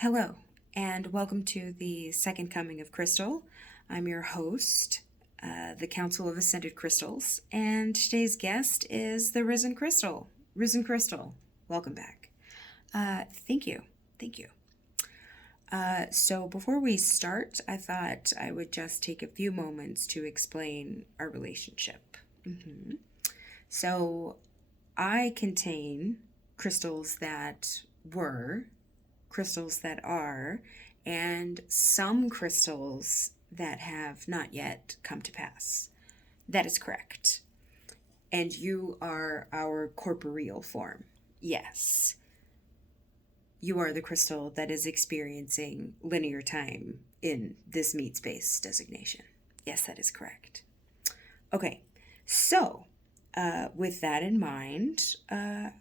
Hello, and welcome to the second coming of Krystl. I'm your host, the Council of Ascended Krystls, and today's guest is the Risen Krystl. Risen Krystl, welcome back. Thank you. Thank you. So before we start, I thought I would just take a few moments to explain our relationship. So I contain crystals that were, crystals that are, and some crystals that have not yet come to pass. That is correct. And you are our corporeal form. Yes. You are the crystal that is experiencing linear time in this meat space designation. Yes, that is correct. Okay, so with that in mind,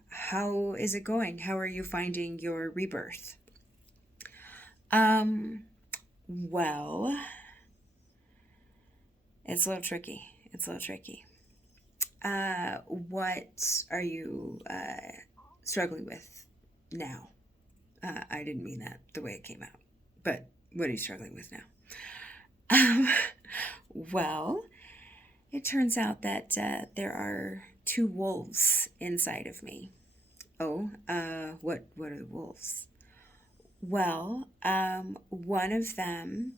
how is it going? How are you finding your rebirth? Well, it's a little tricky. What are you struggling with now? I didn't mean that the way it came out, but what are you struggling with now? Well, it turns out that there are two wolves inside of me. Oh, what are the wolves? Well, one of them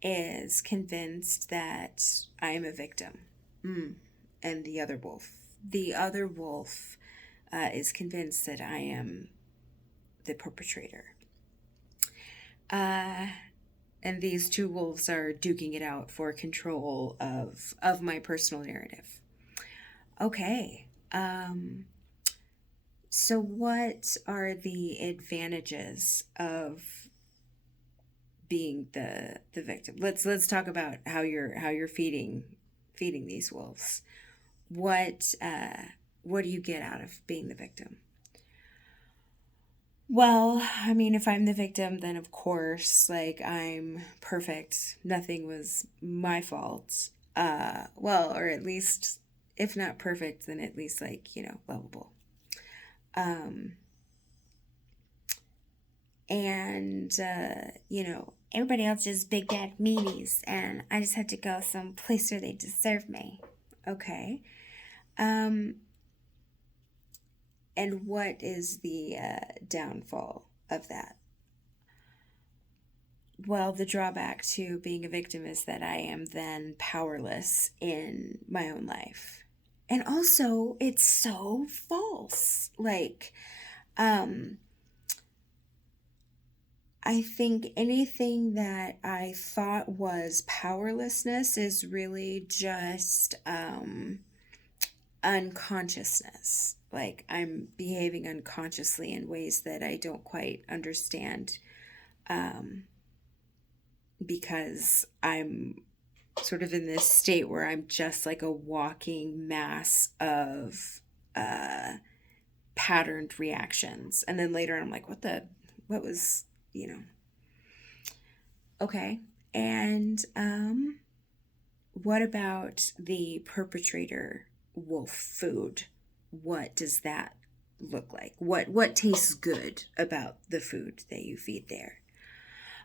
is convinced that I am a victim. And the other wolf is convinced that I am the perpetrator. And these two wolves are duking it out for control of my personal narrative. Okay. So what are the advantages of being the victim? Let's talk about how you're feeding these wolves. What do you get out of being the victim? Well, I mean, if I'm the victim, then of course, like, I'm perfect. Nothing was my fault. Well, or at least, if not perfect, then at least, like, lovable. Um, and, everybody else is big bad meanies, and I just had to go someplace where they deserve me. Okay. And what is the downfall of that? Well, the drawback to being a victim is that I am then powerless in my own life. And also, it's so false. Like, I think anything that I thought was powerlessness is really just unconsciousness. Like, I'm behaving unconsciously in ways that I don't quite understand, because I'm sort of in this state where I'm just like a walking mass of patterned reactions. And then later I'm like, what was, okay. And what about the perpetrator wolf food? What does that look like? What tastes good about the food that you feed there?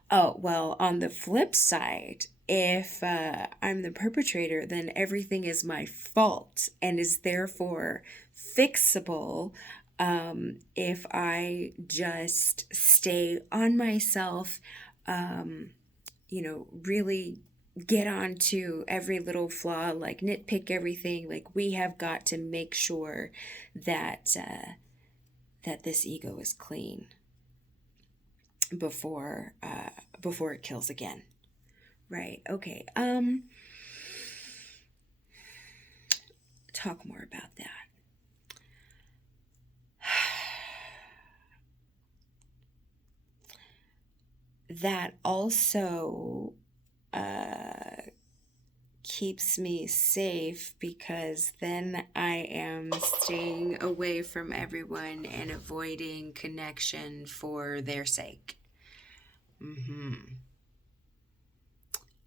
Oh, well, on the flip side, if I'm the perpetrator, then everything is my fault and is therefore fixable, if I just stay on myself, really get on to every little flaw, like nitpick everything. Like, we have got to make sure that that this ego is clean before it kills again. Right. Okay. Talk more about that. That also keeps me safe, because then I am staying away from everyone and avoiding connection for their sake.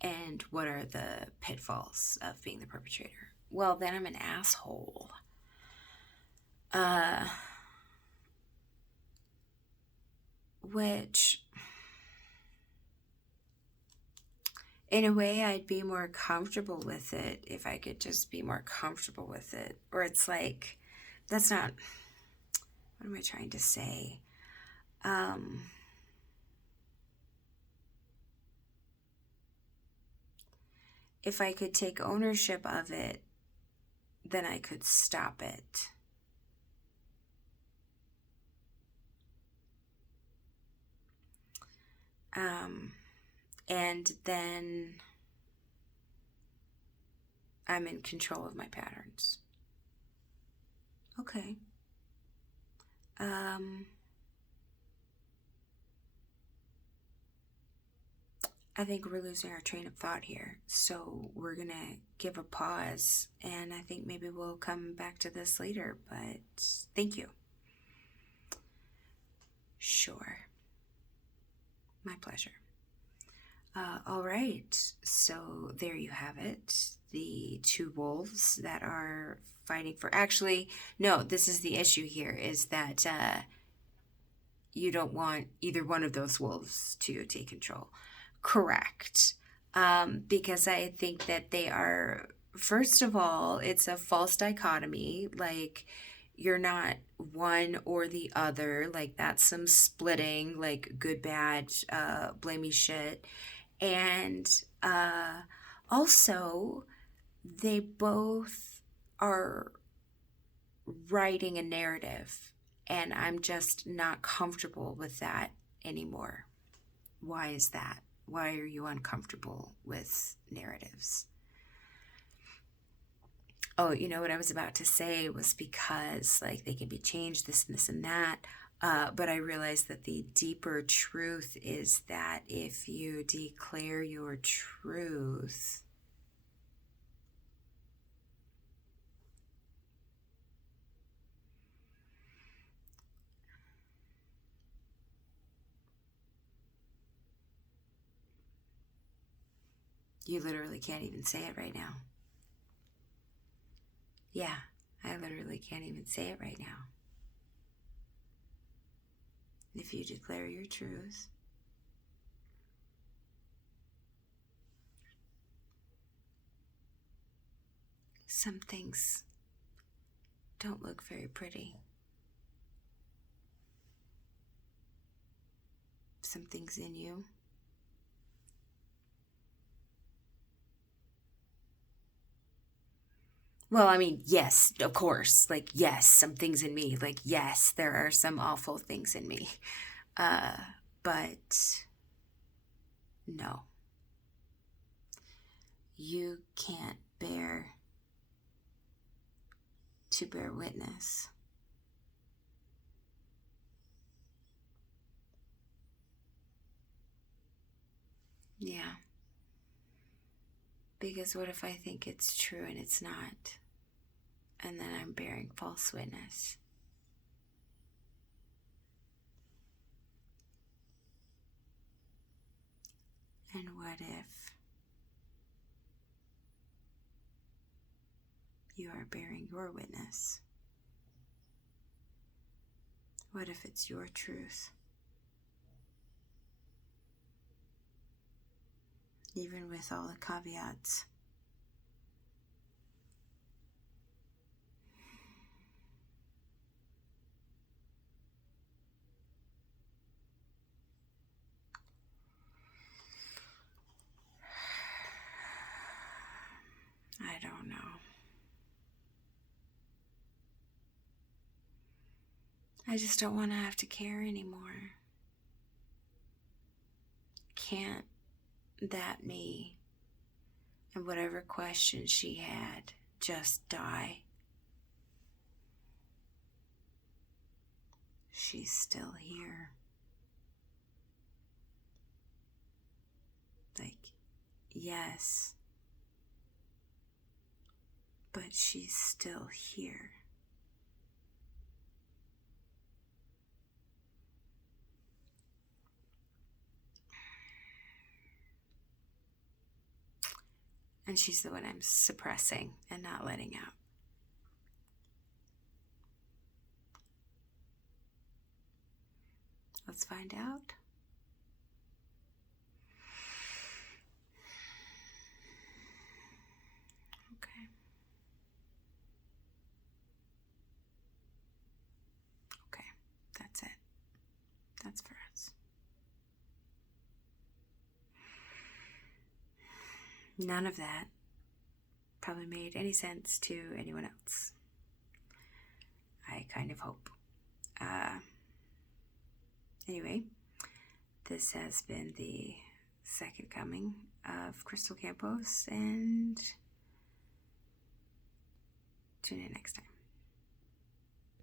And what are the pitfalls of being the perpetrator? Well, then I'm an asshole. Which in a way, I'd be more comfortable with it if I could just be more comfortable with it. Or it's like, that's not, what am I trying to say? If I could take ownership of it, then I could stop it. And then I'm in control of my patterns. Okay. I think we're losing our train of thought here. So we're going to give a pause, and I think maybe we'll come back to this later, but thank you. Sure. My pleasure. All right. So there you have it. The two wolves that are fighting for... Actually, no, this is the issue here, is that you don't want either one of those wolves to take control. Correct. Because I think that they are, first of all, it's a false dichotomy. Like, you're not one or the other. Like, that's some splitting, like good, bad, blamey shit. And also, they both are writing a narrative, and I'm just not comfortable with that anymore. Why is that? Why are you uncomfortable with narratives? Oh, you know what I was about to say was because, like, they can be changed, this and this and that. But I realized that the deeper truth is that if you declare your truth, you literally can't even say it right now. Yeah, I literally can't even say it right now. If you declare your truth, some things don't look very pretty. Some things in you well, I mean, yes, of course. Like, yes, some things in me. Like, yes, there are some awful things in me. But no. You can't bear to bear witness. Yeah. Because what if I think it's true and it's not? And then I'm bearing false witness. And what if you are bearing your witness? What if it's your truth? Even with all the caveats. I don't know. I just don't want to have to care anymore. Can't that me and whatever questions she had just die? She's still here. Like, yes, but she's still here. And she's the one I'm suppressing and not letting out. Let's find out. None of that probably made any sense to anyone else. I kind of hope. Anyway, this has been the second coming of Krystl Campos, and tune in next time.